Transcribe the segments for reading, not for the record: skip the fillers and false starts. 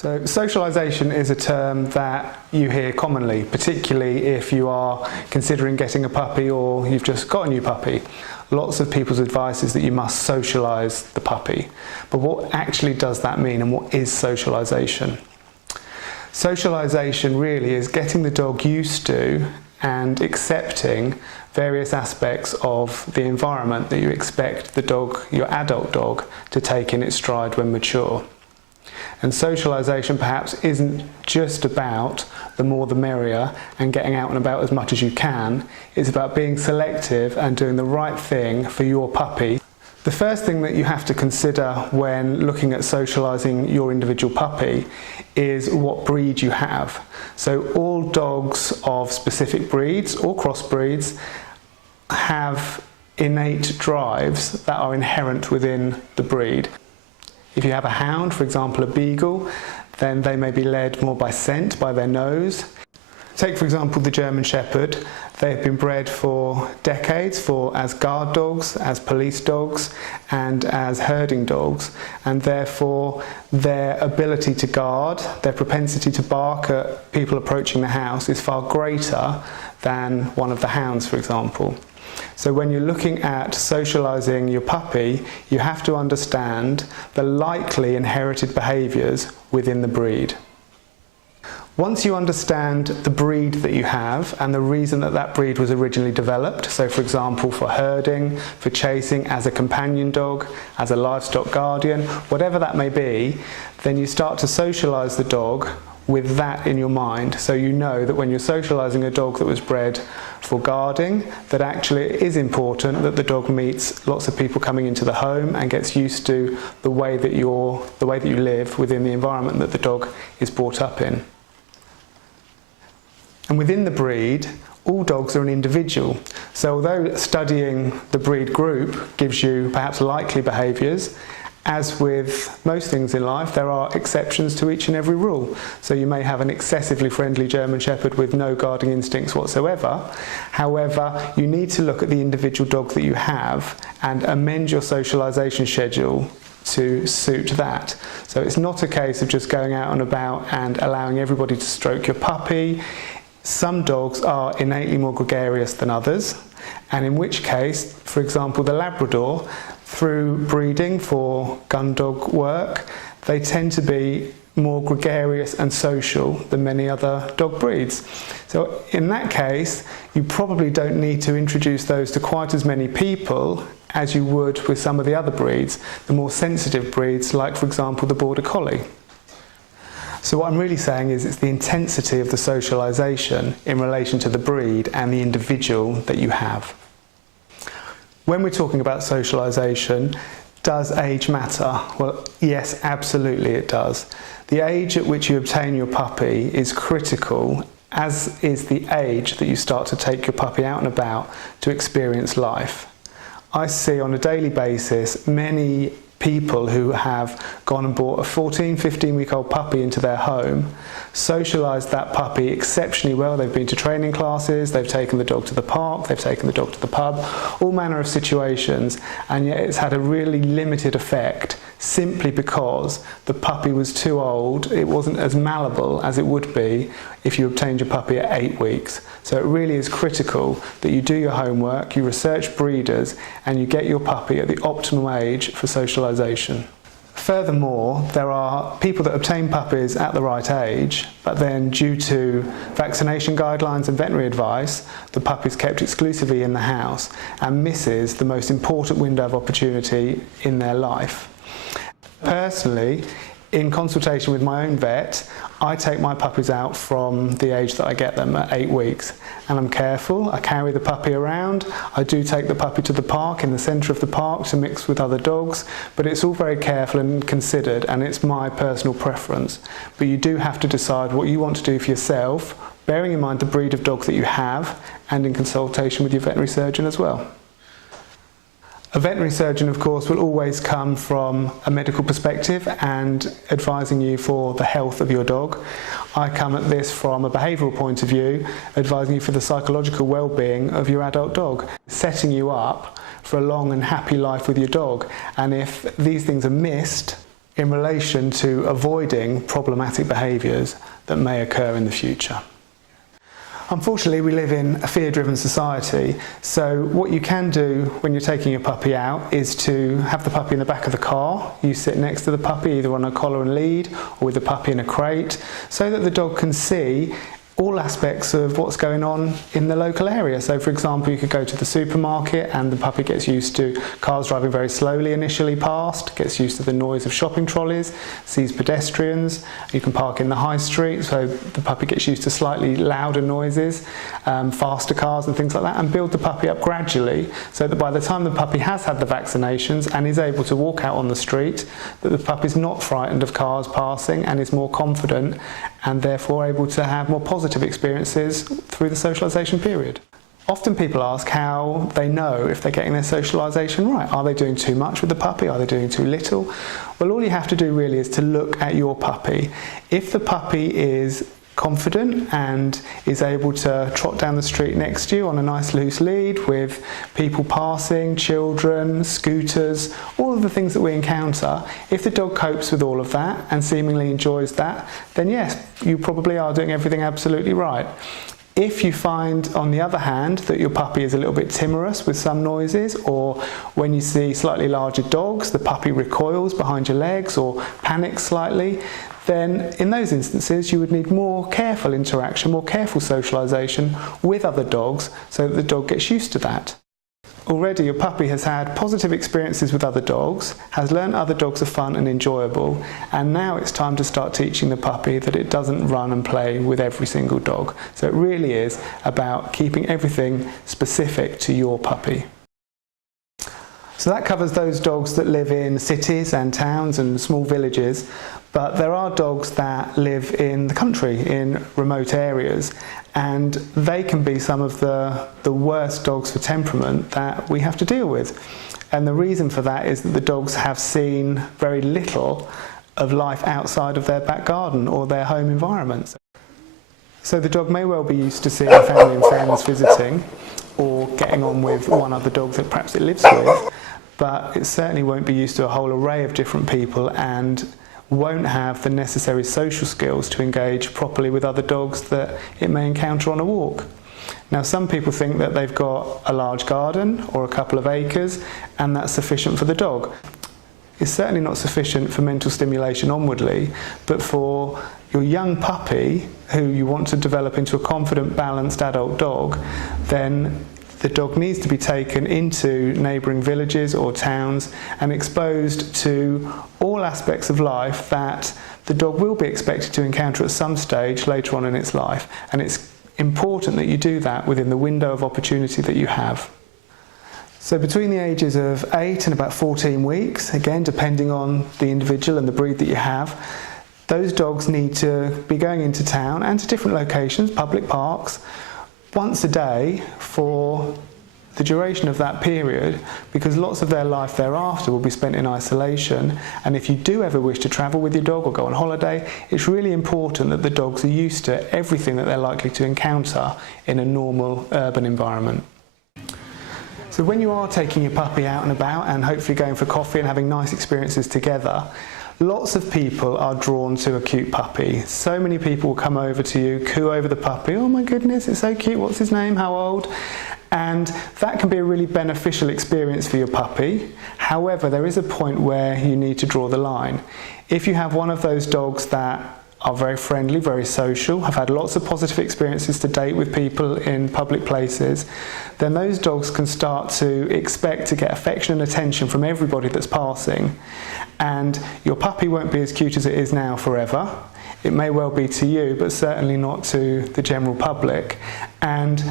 So socialisation is a term that you hear commonly, particularly if you are considering getting a puppy or you've just got a new puppy. Lots of people's advice is that you must socialise the puppy. But what actually does that mean, and what is socialisation? Socialisation really is getting the dog used to and accepting various aspects of the environment that you expect the dog, your adult dog, to take in its stride when mature. And socialisation perhaps isn't just about the more the merrier and getting out and about as much as you can. It's about being selective and doing the right thing for your puppy. The first thing that you have to consider when looking at socialising your individual puppy is what breed you have. So all dogs of specific breeds or crossbreeds have innate drives that are inherent within the breed. If you have a hound, for example a beagle, then they may be led more by scent, by their nose. Take for example the German Shepherd. They've been bred for decades as guard dogs, as police dogs and as herding dogs, and therefore their ability to guard, their propensity to bark at people approaching the house is far greater than one of the hounds, for example. So when you're looking at socialising your puppy, you have to understand the likely inherited behaviours within the breed. Once you understand the breed that you have and the reason that that breed was originally developed, so for example for herding, for chasing, as a companion dog, as a livestock guardian, whatever that may be, then you start to socialise the dog with that in your mind. So you know that when you're socialising a dog that was bred for guarding, that actually it is important that the dog meets lots of people coming into the home and gets used to the way that you live within the environment that the dog is brought up in. And within the breed, all dogs are an individual. So although studying the breed group gives you perhaps likely behaviours, as with most things in life, there are exceptions to each and every rule. So you may have an excessively friendly German Shepherd with no guarding instincts whatsoever. However, you need to look at the individual dog that you have and amend your socialisation schedule to suit that. So it's not a case of just going out and about and allowing everybody to stroke your puppy. Some dogs are innately more gregarious than others, and in which case, for example, the Labrador, through breeding for gun dog work, they tend to be more gregarious and social than many other dog breeds. So in that case, you probably don't need to introduce those to quite as many people as you would with some of the other breeds, the more sensitive breeds, like for example the Border Collie. So what I'm really saying is it's the intensity of the socialisation in relation to the breed and the individual that you have. When we're talking about socialisation, does age matter? Well, yes, absolutely it does. The age at which you obtain your puppy is critical, as is the age that you start to take your puppy out and about to experience life. I see on a daily basis many people who have gone and bought a 14, 15-week-old puppy into their home, socialised that puppy exceptionally well. They've been to training classes, they've taken the dog to the park, they've taken the dog to the pub, all manner of situations, and yet it's had a really limited effect simply because the puppy was too old. It wasn't as malleable as it would be if you obtained your puppy at 8 weeks. So it really is critical that you do your homework, you research breeders, and you get your puppy at the optimal age for socialisation. Furthermore, there are people that obtain puppies at the right age, but then due to vaccination guidelines and veterinary advice, the puppy is kept exclusively in the house and misses the most important window of opportunity in their life. Personally, in consultation with my own vet, I take my puppies out from the age that I get them at 8 weeks, and I'm careful. I carry the puppy around. I do take the puppy to the park, in the centre of the park, to mix with other dogs, but it's all very careful and considered, and it's my personal preference. But you do have to decide what you want to do for yourself, bearing in mind the breed of dog that you have, and in consultation with your veterinary surgeon as well. A veterinary surgeon, of course, will always come from a medical perspective and advising you for the health of your dog. I come at this from a behavioural point of view, advising you for the psychological well-being of your adult dog, setting you up for a long and happy life with your dog. And if these things are missed in relation to avoiding problematic behaviours that may occur in the future. Unfortunately, we live in a fear-driven society, so what you can do when you're taking your puppy out is to have the puppy in the back of the car. You sit next to the puppy, either on a collar and lead or with the puppy in a crate, so that the dog can see all aspects of what's going on in the local area. So for example, you could go to the supermarket and the puppy gets used to cars driving very slowly initially past, gets used to the noise of shopping trolleys, sees pedestrians. You can park in the high street, so the puppy gets used to slightly louder noises, faster cars and things like that, and build the puppy up gradually so that by the time the puppy has had the vaccinations and is able to walk out on the street, that the puppy's not frightened of cars passing and is more confident and therefore able to have more positive experiences through the socialisation period. Often people ask how they know if they're getting their socialisation right. Are they doing too much with the puppy? Are they doing too little? Well, all you have to do really is to look at your puppy. If the puppy is confident and is able to trot down the street next to you on a nice loose lead with people passing, children, scooters, all of the things that we encounter, if the dog copes with all of that and seemingly enjoys that, then yes, you probably are doing everything absolutely right. If you find, on the other hand, that your puppy is a little bit timorous with some noises, or when you see slightly larger dogs, the puppy recoils behind your legs or panics slightly, then in those instances you would need more careful interaction, more careful socialisation with other dogs so that the dog gets used to that. Already your puppy has had positive experiences with other dogs, has learned other dogs are fun and enjoyable, and now it's time to start teaching the puppy that it doesn't run and play with every single dog. So it really is about keeping everything specific to your puppy. So that covers those dogs that live in cities and towns and small villages, but there are dogs that live in the country, in remote areas, and they can be some of the worst dogs for temperament that we have to deal with. And the reason for that is that the dogs have seen very little of life outside of their back garden or their home environment. So the dog may well be used to seeing family and friends visiting or getting on with one other dog that perhaps it lives with, but it certainly won't be used to a whole array of different people and won't have the necessary social skills to engage properly with other dogs that it may encounter on a walk. Now, some people think that they've got a large garden or a couple of acres and that's sufficient for the dog. It's certainly not sufficient for mental stimulation onwardly, but for your young puppy who you want to develop into a confident, balanced adult dog, then the dog needs to be taken into neighbouring villages or towns and exposed to all aspects of life that the dog will be expected to encounter at some stage later on in its life. And it's important that you do that within the window of opportunity that you have. So between the ages of 8 and about 14 weeks, again depending on the individual and the breed that you have, those dogs need to be going into town and to different locations, public parks, once a day for the duration of that period, because lots of their life thereafter will be spent in isolation. And if you do ever wish to travel with your dog or go on holiday, it's really important that the dogs are used to everything that they're likely to encounter in a normal urban environment. So when you are taking your puppy out and about and hopefully going for coffee and having nice experiences together, lots of people are drawn to a cute puppy. So many people will come over to you, coo over the puppy. Oh my goodness, it's so cute. What's his name? How old? And that can be a really beneficial experience for your puppy. However, there is a point where you need to draw the line. If you have one of those dogs that are very friendly, very social, have had lots of positive experiences to date with people in public places, then those dogs can start to expect to get affection and attention from everybody that's passing. And your puppy won't be as cute as it is now forever. It may well be to you, but certainly not to the general public. And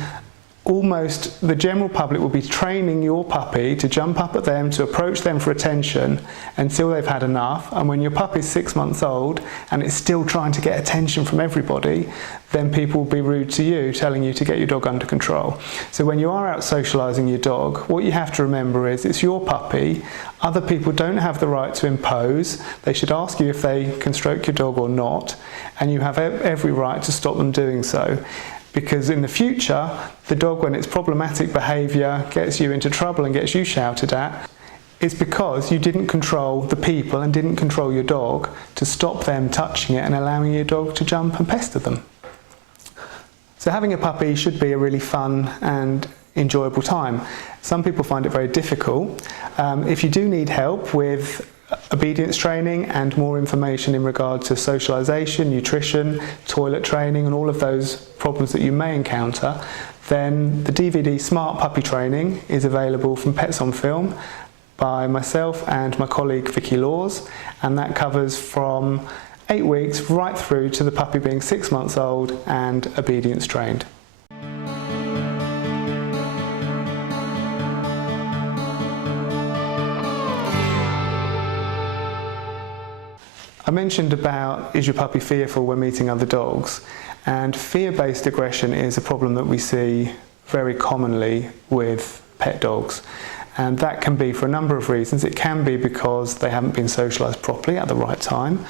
almost the general public will be training your puppy to jump up at them, to approach them for attention until they've had enough. And when your puppy's 6 months old and it's still trying to get attention from everybody, then people will be rude to you, telling you to get your dog under control. So when you are out socialising your dog, what you have to remember is it's your puppy. Other people don't have the right to impose. They should ask you if they can stroke your dog or not, and you have every right to stop them doing so. Because in the future, the dog, when its problematic behaviour gets you into trouble and gets you shouted at, It's because you didn't control the people and didn't control your dog to stop them touching it and allowing your dog to jump and pester them. So having a puppy should be a really fun and enjoyable time. Some people find it very difficult. If you do need help with obedience training and more information in regard to socialisation, nutrition, toilet training and all of those problems that you may encounter, then the DVD Smart Puppy Training is available from Pets on Film by myself and my colleague Vicky Laws, and that covers from 8 weeks right through to the puppy being 6 months old and obedience trained. I mentioned about, is your puppy fearful when meeting other dogs? And fear-based aggression is a problem that we see very commonly with pet dogs. And that can be for a number of reasons. It can be because they haven't been socialised properly at the right time.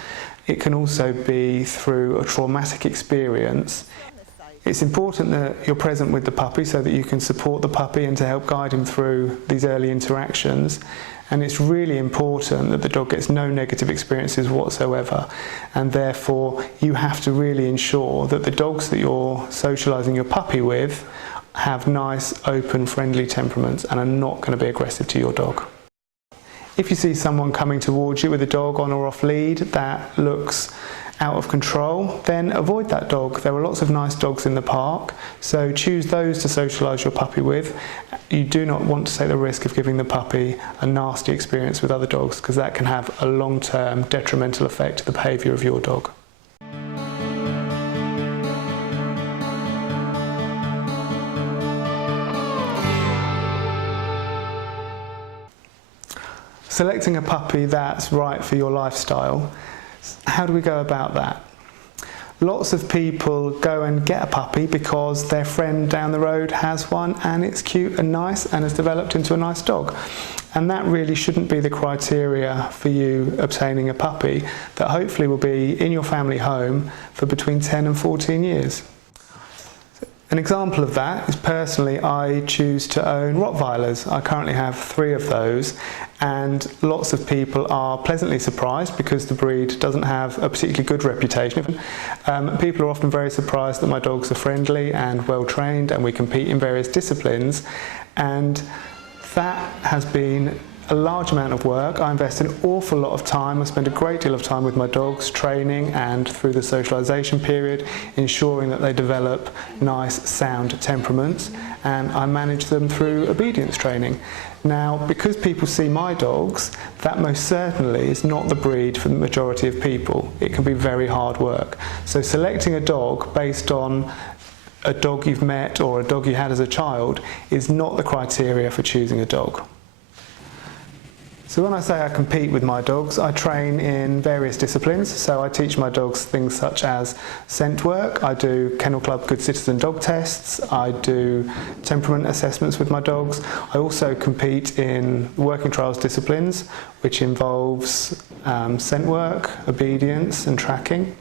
It can also be through a traumatic experience. It's important that you're present with the puppy so that you can support the puppy and to help guide him through these early interactions. And it's really important that the dog gets no negative experiences whatsoever, and therefore you have to really ensure that the dogs that you're socialising your puppy with have nice, open, friendly temperaments and are not going to be aggressive to your dog. If you see someone coming towards you with a dog on or off lead that looks out of control, then avoid that dog. There are lots of nice dogs in the park, so choose those to socialise your puppy with. You do not want to take the risk of giving the puppy a nasty experience with other dogs, because that can have a long-term detrimental effect to the behaviour of your dog. Selecting a puppy that's right for your lifestyle. How do we go about that? Lots of people go and get a puppy because their friend down the road has one and it's cute and nice and has developed into a nice dog. And that really shouldn't be the criteria for you obtaining a puppy that hopefully will be in your family home for between 10 and 14 years. An example of that is, personally, I choose to own Rottweilers. I currently have 3 of those, and lots of people are pleasantly surprised because the breed doesn't have a particularly good reputation. People are often very surprised that my dogs are friendly and well trained and we compete in various disciplines, and that has been a large amount of work. I invest an awful lot of time. I spend a great deal of time with my dogs, training and through the socialisation period, ensuring that they develop nice, sound temperaments, and I manage them through obedience training. Now, because people see my dogs, that most certainly is not the breed for the majority of people. It can be very hard work. So selecting a dog based on a dog you've met or a dog you had as a child is not the criteria for choosing a dog. So when I say I compete with my dogs, I train in various disciplines. So I teach my dogs things such as scent work, I do Kennel Club Good Citizen dog tests, I do temperament assessments with my dogs. I also compete in working trials disciplines, which involves scent work, obedience and tracking.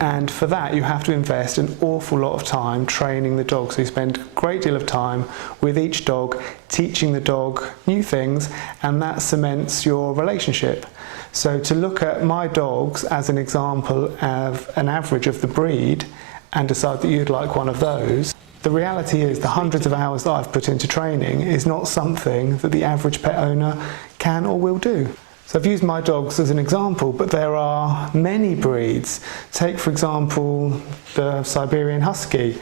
And for that you have to invest an awful lot of time training the dog. So you spend a great deal of time with each dog, teaching the dog new things, and that cements your relationship. So to look at my dogs as an example of an average of the breed and decide that you'd like one of those, the reality is the hundreds of hours that I've put into training is not something that the average pet owner can or will do. So I've used my dogs as an example, but there are many breeds. Take, for example, the Siberian Husky.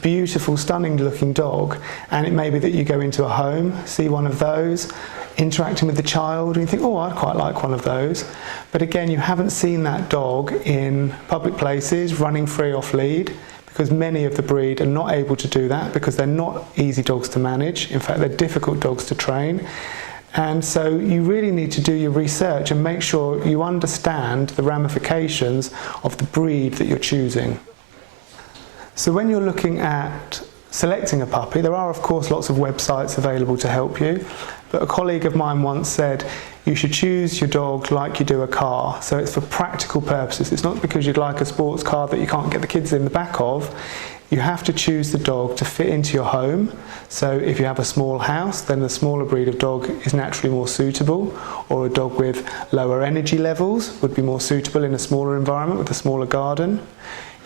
Beautiful, stunning looking dog, and it may be that you go into a home, see one of those, interacting with the child, and you think, oh, I'd quite like one of those. But again, you haven't seen that dog in public places, running free off lead, because many of the breed are not able to do that because they're not easy dogs to manage. In fact, they're difficult dogs to train. And so you really need to do your research and make sure you understand the ramifications of the breed that you're choosing. So when you're looking at selecting a puppy, there are of course lots of websites available to help you, but a colleague of mine once said you should choose your dog like you do a car. So it's for practical purposes. It's not because you'd like a sports car that you can't get the kids in the back of. you have to choose the dog to fit into your home. So if you have a small house, then the smaller breed of dog is naturally more suitable, or a dog with lower energy levels would be more suitable in a smaller environment with a smaller garden.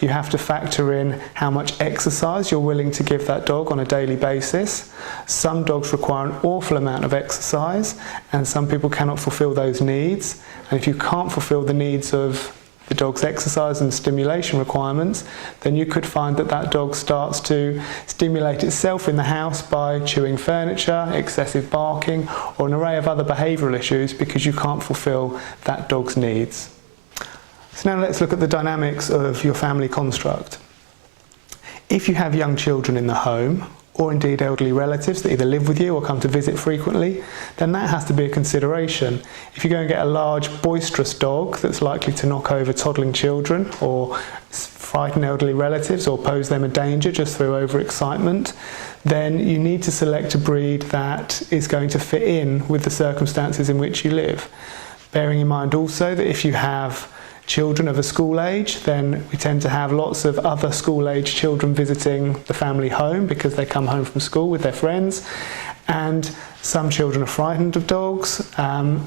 You have to factor in how much exercise you're willing to give that dog on a daily basis. Some dogs require an awful amount of exercise, and some people cannot fulfill those needs. And if you can't fulfill the needs of the dog's exercise and stimulation requirements, then you could find that that dog starts to stimulate itself in the house by chewing furniture, excessive barking, or an array of other behavioural issues because you can't fulfill that dog's needs. So now let's look at the dynamics of your family construct. If you have young children in the home, or indeed elderly relatives that either live with you or come to visit frequently, then that has to be a consideration. If you go and get a large boisterous dog that's likely to knock over toddling children or frighten elderly relatives or pose them a danger just through overexcitement, then you need to select a breed that is going to fit in with the circumstances in which you live. Bearing in mind also that if you have children of a school age, then we tend to have lots of other school age children visiting the family home because they come home from school with their friends, and some children are frightened of dogs,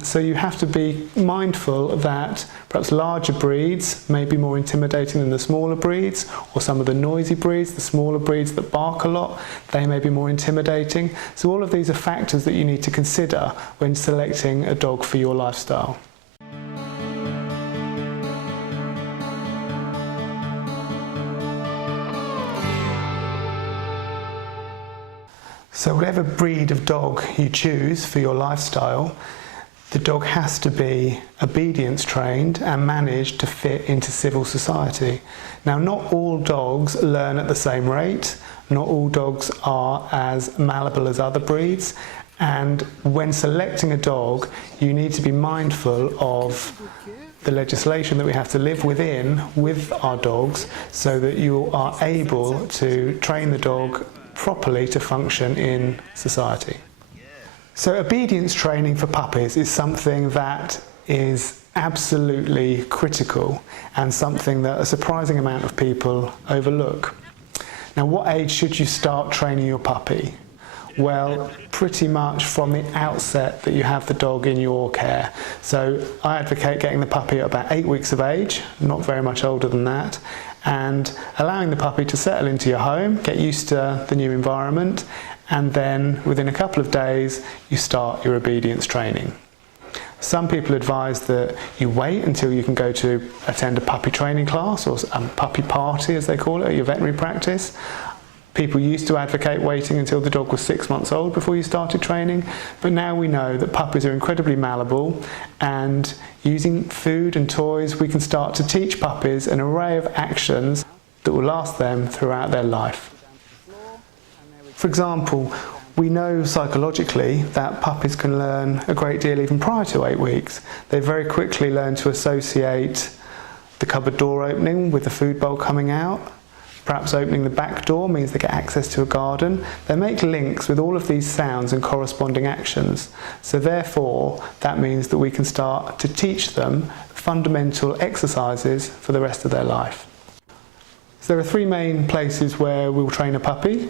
so you have to be mindful that perhaps larger breeds may be more intimidating than the smaller breeds, or some of the noisy breeds, the smaller breeds that bark a lot, they may be more intimidating. So all of these are factors that you need to consider when selecting a dog for your lifestyle. So whatever breed of dog you choose for your lifestyle, the dog has to be obedience trained and managed to fit into civil society. Now, not all dogs learn at the same rate, not all dogs are as malleable as other breeds, and when selecting a dog, you need to be mindful of the legislation that we have to live within with our dogs so that you are able to train the dog properly to function in society. So obedience training for puppies is something that is absolutely critical and something that a surprising amount of people overlook. Now, what age should you start training your puppy? Well, pretty much from the outset that you have the dog in your care. So I advocate getting the puppy at about 8 weeks of age, not very much older than that, and allowing the puppy to settle into your home, get used to the new environment, and then within a couple of days you start your obedience training. Some people advise that you wait until you can go to attend a puppy training class, or a puppy party as they call it at your veterinary practice. People used to advocate waiting until the dog was 6 months old before you started training, but now we know that puppies are incredibly malleable, and using food and toys we can start to teach puppies an array of actions that will last them throughout their life. For example, we know psychologically that puppies can learn a great deal even prior to 8 weeks. They very quickly learn to associate the cupboard door opening with the food bowl coming out. Perhaps opening the back door means they get access to a garden. They make links with all of these sounds and corresponding actions. So therefore, that means that we can start to teach them fundamental exercises for the rest of their life. So there are 3 main places where we'll train a puppy.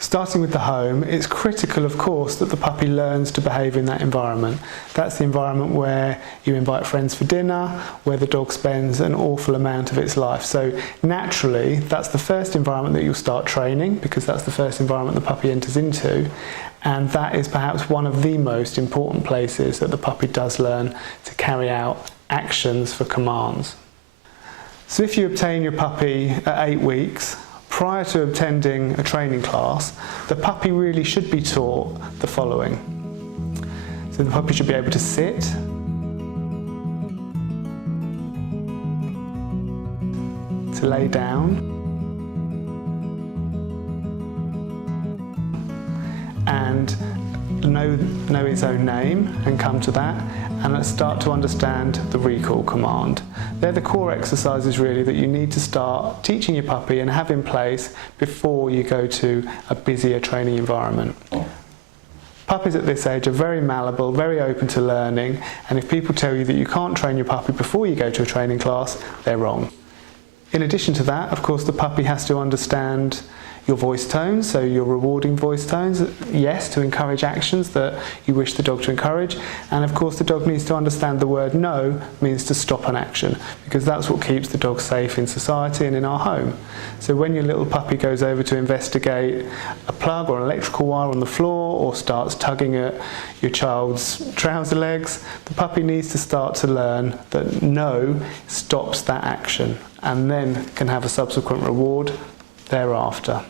Starting with the home, it's critical, of course, that the puppy learns to behave in that environment. That's the environment where you invite friends for dinner, where the dog spends an awful amount of its life. So naturally, that's the first environment that you'll start training, because that's the first environment the puppy enters into. And that is perhaps one of the most important places that the puppy does learn to carry out actions for commands. So if you obtain your puppy at 8 weeks, prior to attending a training class, the puppy really should be taught the following. So the puppy should be able to sit, to lay down, and know its own name and come to that, and let's start to understand the recall command. They're the core exercises really that you need to start teaching your puppy and have in place before you go to a busier training environment. Puppies at this age are very malleable, very open to learning, and if people tell you that you can't train your puppy before you go to a training class, they're wrong. In addition to that, of course, the puppy has to understand your voice tones, so your rewarding voice tones, yes, to encourage actions that you wish the dog to encourage, and of course the dog needs to understand the word no means to stop an action, because that's what keeps the dog safe in society and in our home. So when your little puppy goes over to investigate a plug or an electrical wire on the floor, or starts tugging at your child's trouser legs, the puppy needs to start to learn that no stops that action, and then can have a subsequent reward thereafter.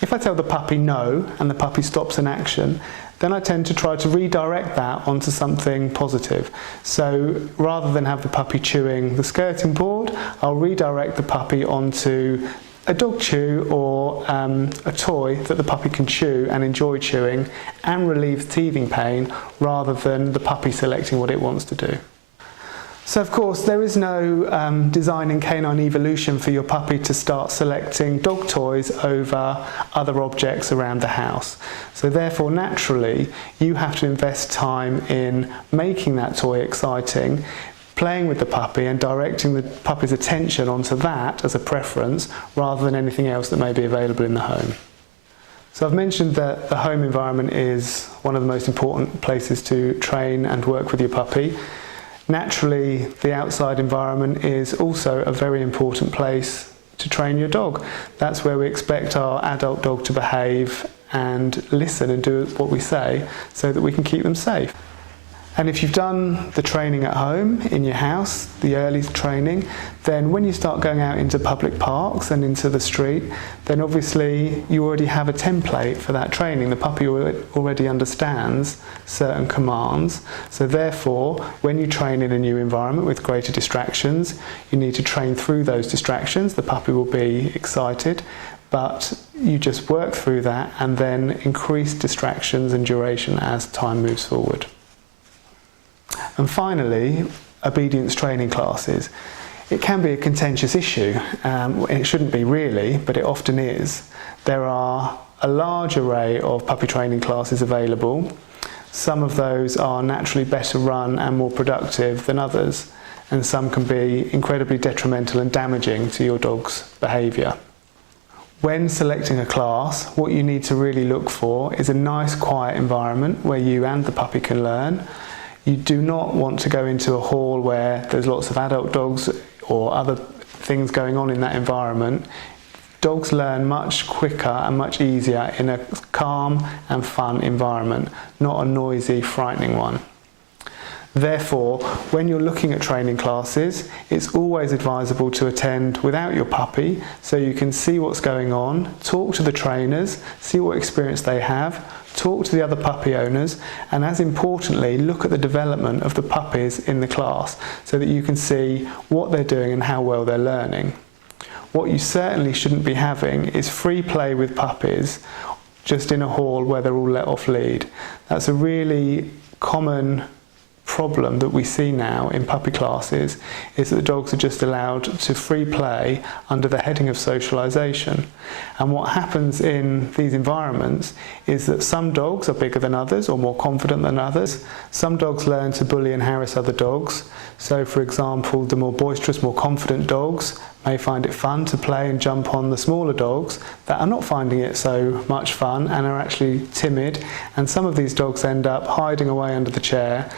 If I tell the puppy no and the puppy stops an action, then I tend to try to redirect that onto something positive. So rather than have the puppy chewing the skirting board, I'll redirect the puppy onto a dog chew or a toy that the puppy can chew and enjoy chewing and relieves teething pain, rather than the puppy selecting what it wants to do. So of course there is no design in canine evolution for your puppy to start selecting dog toys over other objects around the house. So therefore naturally you have to invest time in making that toy exciting, playing with the puppy and directing the puppy's attention onto that as a preference rather than anything else that may be available in the home. So I've mentioned that the home environment is one of the most important places to train and work with your puppy. Naturally, the outside environment is also a very important place to train your dog. That's where we expect our adult dog to behave and listen and do what we say so that we can keep them safe. And if you've done the training at home, in your house, the early training, then when you start going out into public parks and into the street, then obviously you already have a template for that training. The puppy already understands certain commands. So therefore, when you train in a new environment with greater distractions, you need to train through those distractions. The puppy will be excited, but you just work through that and then increase distractions and duration as time moves forward. And finally, obedience training classes. It can be a contentious issue. It shouldn't be really, but it often is. There are a large array of puppy training classes available. Some of those are naturally better run and more productive than others, and some can be incredibly detrimental and damaging to your dog's behaviour. When selecting a class, what you need to really look for is a nice quiet environment where you and the puppy can learn. You do not want to go into a hall where there's lots of adult dogs or other things going on in that environment. Dogs learn much quicker and much easier in a calm and fun environment, not a noisy, frightening one. Therefore, when you're looking at training classes, it's always advisable to attend without your puppy so you can see what's going on, talk to the trainers, see what experience they have, talk to the other puppy owners, and as importantly, look at the development of the puppies in the class so that you can see what they're doing and how well they're learning. What you certainly shouldn't be having is free play with puppies just in a hall where they're all let off lead. That's a really common problem that we see now in puppy classes, is that the dogs are just allowed to free play under the heading of socialisation. And what happens in these environments is that some dogs are bigger than others or more confident than others. Some dogs learn to bully and harass other dogs. So for example, the more boisterous, more confident dogs may find it fun to play and jump on the smaller dogs that are not finding it so much fun and are actually timid. And some of these dogs end up hiding away under the chair.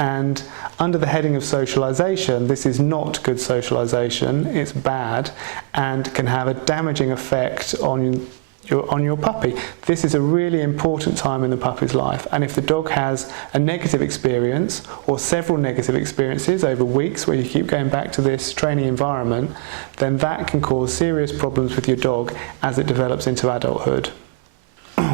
And under the heading of socialisation, this is not good socialisation, it's bad and can have a damaging effect on your puppy. This is a really important time in the puppy's life, and if the dog has a negative experience or several negative experiences over weeks where you keep going back to this training environment, then that can cause serious problems with your dog as it develops into adulthood.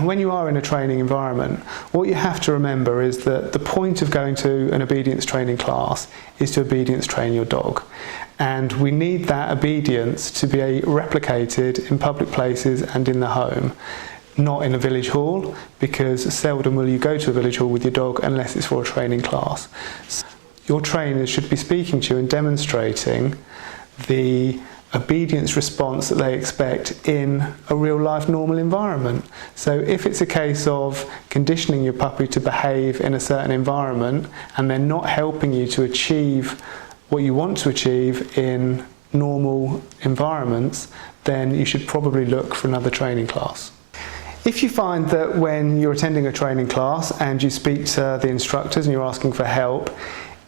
When you are in a training environment, what you have to remember is that the point of going to an obedience training class is to obedience train your dog. And we need that obedience to be replicated in public places and in the home, not in a village hall, because seldom will you go to a village hall with your dog unless it's for a training class. Your trainers should be speaking to you and demonstrating the obedience response that they expect in a real life normal environment. So if it's a case of conditioning your puppy to behave in a certain environment and they're not helping you to achieve what you want to achieve in normal environments, then you should probably look for another training class. If you find that when you're attending a training class and you speak to the instructors and you're asking for help,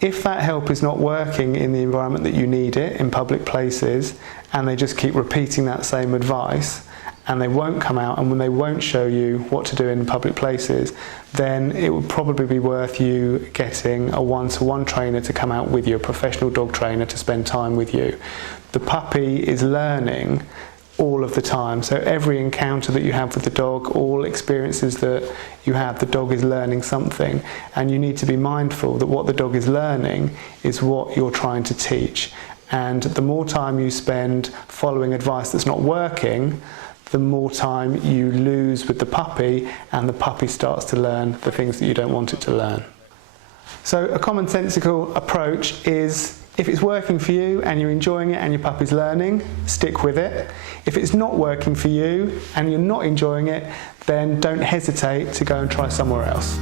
if that help is not working in the environment that you need it, in public places, and they just keep repeating that same advice, and they won't come out and when they won't show you what to do in public places, then it would probably be worth you getting a one-to-one trainer to come out with you, a professional dog trainer to spend time with you. The puppy is learning all of the time, so every encounter that you have with the dog, all experiences that you have, the dog is learning something, and you need to be mindful that what the dog is learning is what you're trying to teach. And the more time you spend following advice that's not working, the more time you lose with the puppy, and the puppy starts to learn the things that you don't want it to learn. So a commonsensical approach is, if it's working for you and you're enjoying it and your puppy's learning, stick with it. If it's not working for you and you're not enjoying it, then don't hesitate to go and try somewhere else.